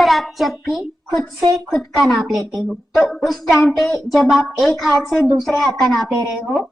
पर आप जब भी खुद से खुद का नाप लेते हो तो उस टाइम पे जब आप एक हाथ से दूसरे हाथ का नाप ले रहे हो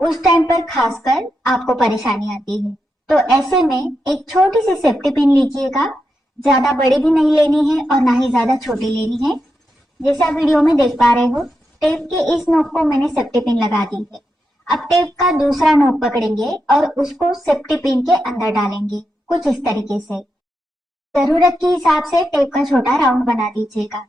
उस टाइम पर खासकर आपको परेशानी आती है। तो ऐसे में एक छोटी सी सेफ्टी पिन लीजिएगा। ज्यादा बड़ी भी नहीं लेनी है और ना ही ज्यादा छोटी लेनी है। जैसे आप वीडियो में देख पा रहे हो, टेप के इस नोक को मैंने सेफ्टी पिन लगा दी है। अब टेप का दूसरा नोक पकड़ेंगे और उसको सेफ्टी पिन के अंदर डालेंगे, कुछ इस तरीके से। जरूरत के हिसाब से टेप का छोटा राउंड बना दीजिएगा।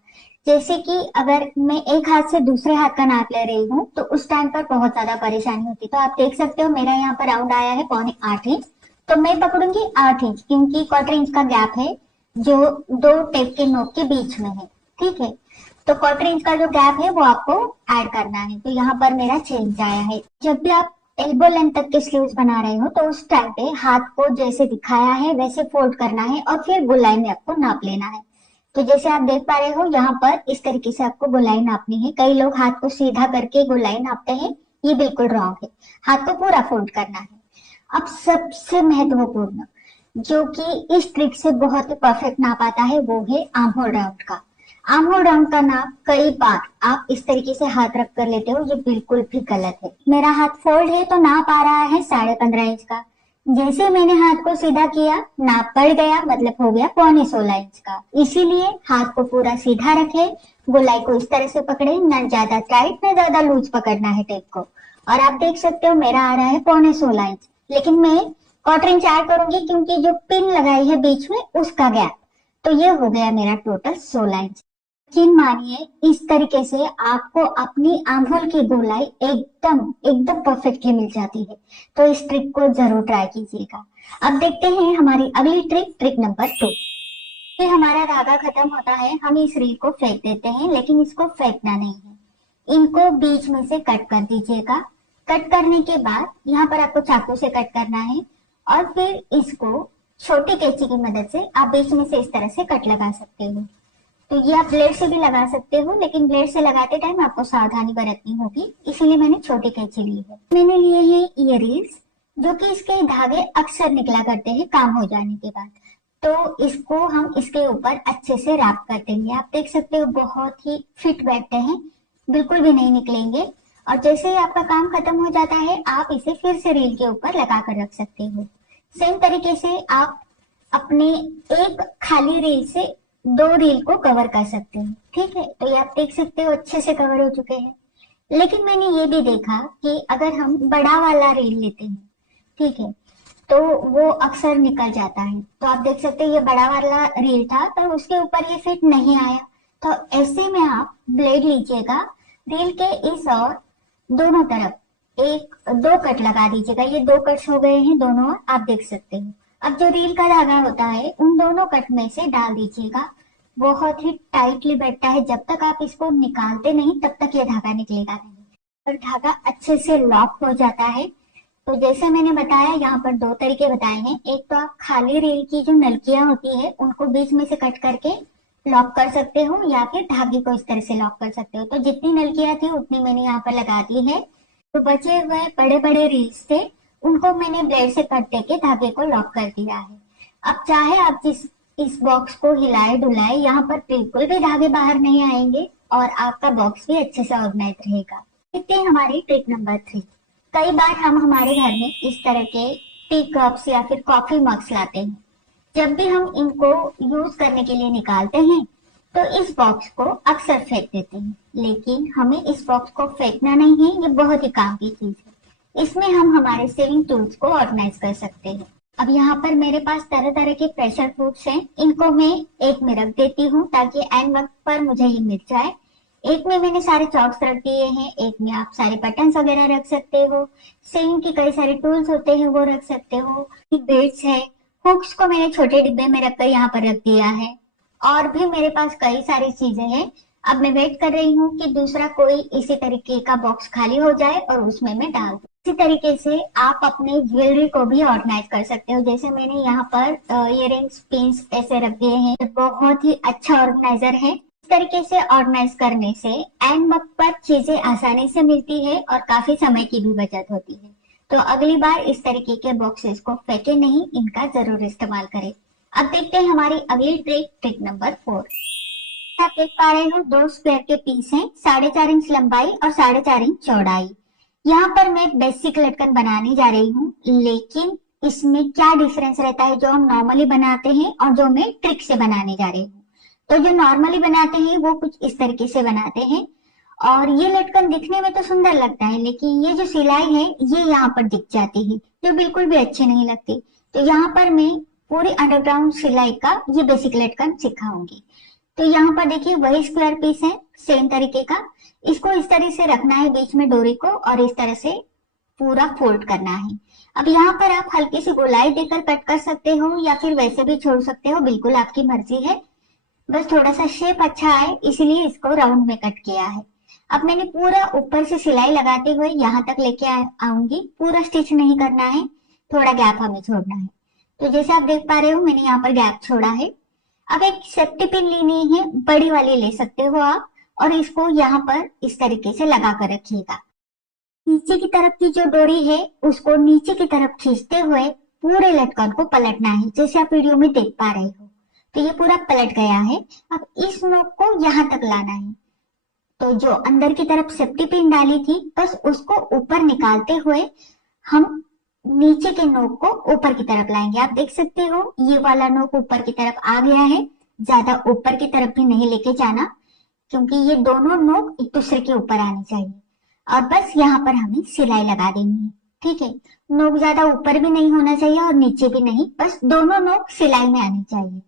जैसे कि अगर मैं एक हाथ से दूसरे हाथ का नाप ले रही हूँ तो उस टाइम पर बहुत ज्यादा परेशानी होती है। तो आप देख सकते हो मेरा यहाँ पर राउंड आया है 8.25 इंच। तो मैं पकड़ूंगी 8 इंच क्योंकि 1/4 इंच का गैप है जो दो टेप के नोक के बीच में है। ठीक है, तो 1/4 इंच का जो गैप है वो आपको ऐड करना है। तो यहाँ पर मेरा 6 इंच आया है। जब भी आप एल्बो लेंथ तक के स्लीव्स बना रहे हो तो उस टाइम पे हाथ को जैसे दिखाया है वैसे फोल्ड करना है और फिर गोलाई में आपको नाप लेना है। तो जैसे आप देख पा रहे हो यहाँ पर इस तरीके से आपको गोलाई नापनी है। कई लोग हाथ को सीधा करके गोलाई नापते हैं, ये बिल्कुल रॉन्ग है। हाथ को पूरा फोल्ड करना है। अब सबसे महत्वपूर्ण जो कि इस ट्रिक से बहुत ही परफेक्ट नाप आता है वो है आर्म होल राउंड का। आर्म होल राउंड का नाप कई बार आप इस तरीके से हाथ रख कर लेते हो, ये बिल्कुल भी गलत है। मेरा हाथ फोल्ड है तो नाप आ रहा है 15.5 इंच का। जैसे मैंने हाथ को सीधा किया नाप बढ़ गया, मतलब हो गया 16.25 इंच का। इसीलिए हाथ को पूरा सीधा रखे, गोलाई को इस तरह से पकड़े, न ज्यादा टाइट न ज्यादा लूज पकड़ना है टेप को। और आप देख सकते हो मेरा आ रहा है 16.25 इंच, लेकिन मैं 1/4 इंच ऐड करूंगी क्योंकि जो पिन लगाई है बीच में उसका गैप। तो ये हो गया मेरा टोटल 16 इंच। यकीन मानिए इस तरीके से आपको अपनी आंखों की गोलाई एकदम एकदम परफेक्टली मिल जाती है। तो इस ट्रिक को जरूर ट्राई कीजिएगा। अब देखते हैं हमारी अगली ट्रिक, ट्रिक नंबर 2। फिर हमारा धागा खत्म होता है, हम इस रील को फेंक देते हैं, लेकिन इसको फेंकना नहीं है। इनको बीच में से कट कर दीजिएगा। कट करने के बाद यहाँ पर आपको चाकू से कट करना है और फिर इसको छोटी कैंची की मदद से आप बीच में से इस तरह से कट लगा सकते हो। तो ये आप ब्लेड से भी लगा सकते हो, लेकिन ब्लेड से लगाते टाइम आपको सावधानी बरतनी होगी, इसीलिए मैंने छोटी कैंची ली है। मैंने लिए हैं ईयररिंग्स, जो कि इसके धागे अक्सर निकला करते हैं काम हो जाने के बाद। तो इसको हम इसके ऊपर अच्छे से रैप कर देंगे। आप देख सकते हो बहुत ही फिट बैठते हैं, बिल्कुल भी नहीं निकलेंगे। और जैसे ही आपका काम खत्म हो जाता है आप इसे फिर से रील के ऊपर लगा कर रख सकते हो। सेम तरीके से आप अपने एक खाली रील से 2 रील को कवर कर सकते हो। ठीक है, तो ये आप देख सकते हो अच्छे से कवर हो चुके हैं। लेकिन मैंने ये भी देखा कि अगर हम बड़ा वाला रील लेते हैं, ठीक है, तो वो अक्सर निकल जाता है। तो आप देख सकते हैं ये बड़ा वाला रील था तो उसके ऊपर ये फिट नहीं आया। तो ऐसे में आप ब्लेड लीजिएगा, रील के इस और दोनों तरफ 1-2 कट लगा दीजिएगा। ये 2 कट्स हो गए हैं दोनों ओर, आप देख सकते हो। अब जो रील का धागा होता है उन दोनों कट में से डाल दीजिएगा। बहुत ही टाइटली बैठता है, जब तक आप इसको निकालते नहीं तब तक ये धागा निकलेगा नहीं। और धागा अच्छे से लॉक हो जाता है। तो जैसे मैंने बताया यहाँ पर 2 तरीके बताए हैं। एक तो आप खाली रील की जो नलकियां होती है उनको बीच में से कट करके लॉक कर सकते हो, या फिर धागे को इस तरह से लॉक कर सकते हो। तो जितनी नलकियां थी उतनी मैंने यहाँ पर लगा दी है। तो बचे हुए बड़े बड़े रील्स थे उनको मैंने ब्लेड से कट देके धागे को लॉक कर दिया है। अब चाहे आप इस बॉक्स को हिलाए डुलाए, यहाँ पर बिल्कुल भी धागे बाहर नहीं आएंगे और आपका बॉक्स भी अच्छे से ऑर्गेनाइज रहेगा। देखते हैं हमारी ट्रिक नंबर 3। कई बार हम हमारे घर में इस तरह के टी कप्स या फिर कॉफी मग्स लाते हैं। जब भी हम इनको यूज करने के लिए निकालते हैं तो इस बॉक्स को अक्सर फेंक देते हैं, लेकिन हमें इस बॉक्स को फेंकना नहीं है। ये बहुत ही काम की चीज है। इसमें हम हमारे सेविंग टूल्स को ऑर्गेनाइज कर सकते हैं। अब यहाँ पर मेरे पास तरह तरह के प्रेशर फूड्स हैं, इनको मैं एक में रख देती हूँ ताकि एंड वक्त पर मुझे ये मिल जाए। एक में मैंने सारे चॉक्स रख दिए हैं, एक में आप सारे बटन्स वगैरह रख सकते हो, सेविंग की कई सारे टूल्स होते हैं वो रख सकते हो, बेल्ट है, हुक्स को मैंने छोटे डिब्बे में रखकर यहाँ पर रख दिया है। और भी मेरे पास कई सारी चीजें हैं। अब मैं वेट कर रही हूँ कि दूसरा कोई इसी तरीके का बॉक्स खाली हो जाए और उसमें मैं डाल दूँ। इसी तरीके से आप अपने ज्वेलरी को भी ऑर्गेनाइज कर सकते हो। जैसे मैंने यहाँ पर इयररिंग्स, पिन्स ऐसे रख दिए हैं। बहुत ही अच्छा ऑर्गेनाइजर है। इस तरीके से ऑर्गेनाइज करने से एंड वक्त पर चीजें आसानी से मिलती है और काफी समय की भी बचत होती है। तो अगली बार इस तरीके के बॉक्सेस को फेंके नहीं, इनका जरूर इस्तेमाल करें। अब देखते हैं हमारी अगली ट्रिक नंबर 4। आप देख पा रहे हो 2 स्क्वायर के पीस हैं, 4.5 इंच लंबाई और 4.5 इंच चौड़ाई। यहाँ पर मैं बेसिक लटकन बनाने जा रही हूँ, लेकिन इसमें क्या डिफरेंस रहता है जो हम नॉर्मली बनाते हैं और जो मैं ट्रिक से बनाने जा रही हूँ। तो जो नॉर्मली बनाते हैं वो कुछ इस तरीके से बनाते हैं, और ये लटकन दिखने में तो सुंदर लगता है, लेकिन ये जो सिलाई है ये यहाँ पर दिख जाती है, जो बिल्कुल भी अच्छी नहीं लगती। तो यहाँ पर मैं पूरी अंडरग्राउंड सिलाई का ये बेसिक लटकन सिखाऊंगी। तो यहाँ पर देखिए वही स्क्वायर पीस है, सेम तरीके का। इसको इस तरह से रखना है बीच में डोरी को, और इस तरह से पूरा फोल्ड करना है। अब यहाँ पर आप हल्की सी गोलाई देकर कट कर सकते हो या फिर वैसे भी छोड़ सकते हो, बिल्कुल आपकी मर्जी है। बस थोड़ा सा शेप अच्छा आए इसलिए इसको राउंड में कट किया है। अब मैंने पूरा ऊपर से सिलाई लगाते हुए यहाँ तक लेके आऊंगी, पूरा स्टिच नहीं करना है, थोड़ा गैप हमें छोड़ना है। तो जैसे आप देख पा रहे हो मैंने यहाँ पर गैप छोड़ा है। अब एक सेफ्टी पिन लेनी है, बड़ी वाली ले सकते हो आप, और इसको यहाँ पर इस तरीके से लगा कर रखिएगा। नीचे की तरफ की जो डोरी है उसको नीचे की तरफ खींचते हुए पूरे लटकन को पलटना है, जैसे आप वीडियो में देख पा रहे हो। तो ये पूरा पलट गया है। अब इस नोक को यहाँ तक लाना है। तो जो अंदर की तरफ सेफ्टी पिन डाली थी बस उसको ऊपर निकालते हुए हम नीचे के नोक को ऊपर की तरफ लाएंगे। आप देख सकते हो ये वाला नोक ऊपर की तरफ आ गया है, ज्यादा ऊपर की तरफ भी नहीं लेके जाना, क्योंकि ये दोनों नोक एक दूसरे के ऊपर आने चाहिए। और बस यहाँ पर हमें सिलाई लगा देनी है, ठीक है। नोक ज्यादा ऊपर भी नहीं होना चाहिए और नीचे भी नहीं, बस दोनों नोक सिलाई में आने चाहिए।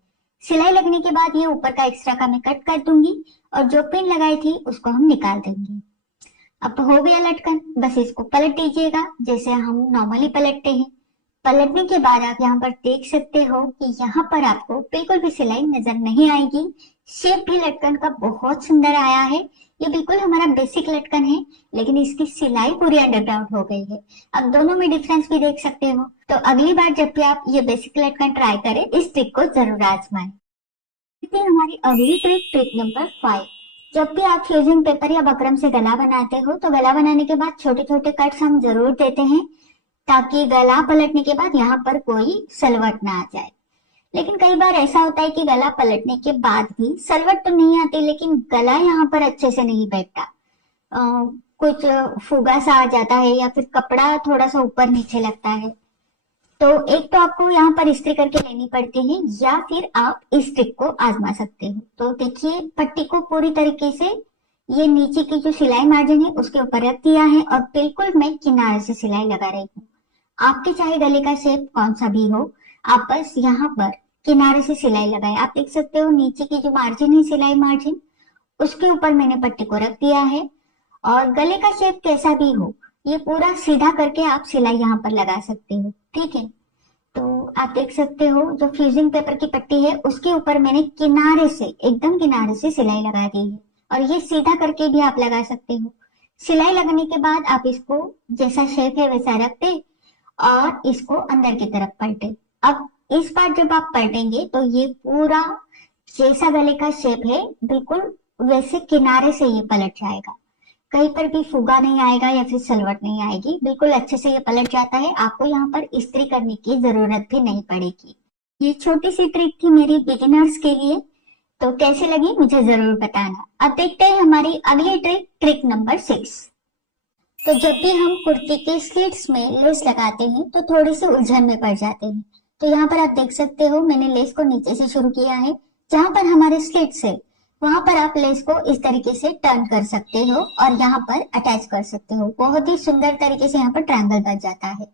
सिलाई लगने के बाद ये ऊपर का एक्स्ट्रा का मैं कट कर दूंगी, और जो पिन लगाई थी उसको हम निकाल देंगे। अब हो गया लटकन, बस इसको पलट दीजिएगा जैसे हम नॉर्मली पलटते हैं। पलटने के बाद आप यहाँ पर देख सकते हो कि यहाँ पर आपको बिल्कुल भी सिलाई नजर नहीं आएगी। शेप भी लटकन का बहुत सुंदर आया है। ये बिल्कुल हमारा बेसिक लटकन है, लेकिन इसकी सिलाई पूरी अंडरग्राउंड हो गई है। अब दोनों में डिफरेंस भी देख सकते हो। तो अगली बार जब भी आप ये बेसिक लटकन ट्राई करें, इस ट्रिक को जरूर आजमाएं। हमारी अगली ट्रिक नंबर 5। जब भी आप फ्यूजिंग पेपर या बकरम से गला बनाते हो तो गला बनाने के बाद छोटे छोटे कट्स हम जरूर देते हैं, ताकि गला पलटने के बाद यहाँ पर कोई सलवट ना आ जाए। लेकिन कई बार ऐसा होता है कि गला पलटने के बाद भी सलवट तो नहीं आती, लेकिन गला यहाँ पर अच्छे से नहीं बैठता। कुछ फुगा सा आ जाता है या फिर कपड़ा थोड़ा सा ऊपर नीचे लगता है। तो एक तो आपको यहाँ पर इस्त्री करके लेनी पड़ती है, या फिर आप इस ट्रिक को आजमा सकते हो। तो देखिए पट्टी को पूरी तरीके से ये नीचे की जो सिलाई मार्जिन है उसके ऊपर रख दिया है, और बिल्कुल मैं किनारे से सिलाई लगा रही हूँ। आपके चाहे गले का शेप कौन सा भी हो, आप बस यहाँ पर किनारे से सिलाई लगाए। आप देख सकते हो नीचे की जो मार्जिन है सिलाई मार्जिन, उसके ऊपर मैंने पट्टी को रख दिया है। और गले का शेप कैसा भी हो, ये पूरा सीधा करके आप सिलाई यहाँ पर लगा सकते हो, ठीक है। तो आप देख सकते हो जो फ्यूजिंग पेपर की पट्टी है उसके ऊपर मैंने किनारे से, एकदम किनारे से सिलाई लगा दी है, और ये सीधा करके भी आप लगा सकते हो। सिलाई लगने के बाद आप इसको जैसा शेप है वैसा रख दे और इसको अंदर की तरफ पलटे। अब इस बार जब आप पलटेंगे तो ये पूरा जैसा गले का शेप है बिल्कुल वैसे किनारे से ये पलट जाएगा, कहीं पर भी फुगा नहीं आएगा या फिर सलवट नहीं आएगी, बिल्कुल अच्छे से ये पलट जाता है। आपको यहाँ पर इस्त्री करने की जरूरत भी नहीं पड़ेगी। ये छोटी सी ट्रिक थी मेरी बिगिनर्स के लिए, तो कैसे लगी मुझे जरूर बताना। अब देखते हैं हमारी अगली ट्रिक नंबर 6। तो जब भी हम कुर्ती के स्लीट्स में लेस लगाते हैं तो थोड़ी सी उलझन में पड़ जाते हैं। तो यहाँ पर आप देख सकते हो मैंने लेस को नीचे से शुरू किया है, जहाँ पर हमारे स्लीट्स है वहां पर आप लेस को इस तरीके से टर्न कर सकते हो और यहाँ पर अटैच कर सकते हो। बहुत ही सुंदर तरीके से यहाँ पर ट्रायंगल बन जाता है।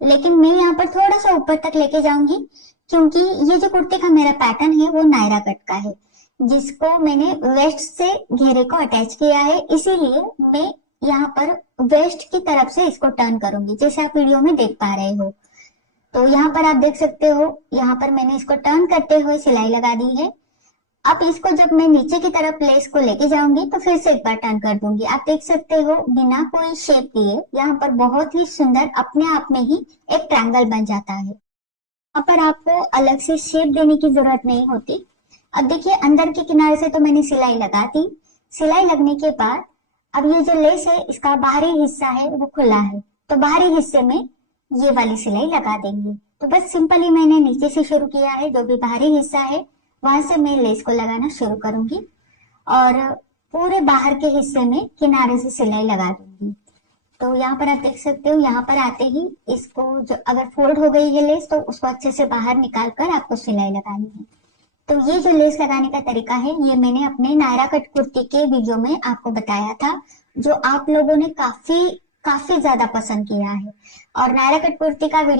लेकिन मैं यहाँ पर थोड़ा सा ऊपर तक लेके जाऊंगी, क्योंकि ये जो कुर्ते का मेरा पैटर्न है वो नायरा कट का है, जिसको मैंने वेस्ट से घेरे को अटैच किया है। इसीलिए मैं यहाँ पर वेस्ट की तरफ से इसको टर्न करूंगी, जैसे आप वीडियो में देख पा रहे हो। तो यहाँ पर आप देख सकते हो, यहाँ पर मैंने इसको टर्न करते हुए सिलाई लगा दी है। अब इसको जब मैं नीचे की तरफ लेस को लेके जाऊंगी तो फिर से एक बार टर्न कर दूंगी। आप देख सकते हो बिना कोई शेप दिए यहाँ पर बहुत ही सुंदर अपने आप में ही एक ट्रायंगल बन जाता है। यहाँ पर आपको अलग से शेप देने की जरूरत नहीं होती। अब देखिए अंदर के किनारे से तो मैंने सिलाई लगा दी। सिलाई लगने के बाद अब ये जो लेस है इसका बाहरी हिस्सा है वो खुला है, तो बाहरी हिस्से में ये वाली सिलाई लगा देंगे। तो बस सिंपली मैंने नीचे से शुरू किया है, जो भी बाहरी हिस्सा है वहां से मैं लेस को लगाना शुरू करूंगी और पूरे बाहर के हिस्से में किनारे से सिलाई लगा दूंगी। तो यहाँ पर आप देख सकते हो, यहाँ पर आते ही इसको जो अगर फोल्ड हो गई है लेस तो उसको अच्छे से बाहर निकाल कर आपको सिलाई लगानी है। तो ये जो लेस लगाने का तरीका है ये मैंने अपने नायरा कट कुर्ती के वीडियो में आपको बताया था, जो आप लोगों ने काफी काफी ज्यादा पसंद किया है। और नायरा कट कुर्ती का वीडियो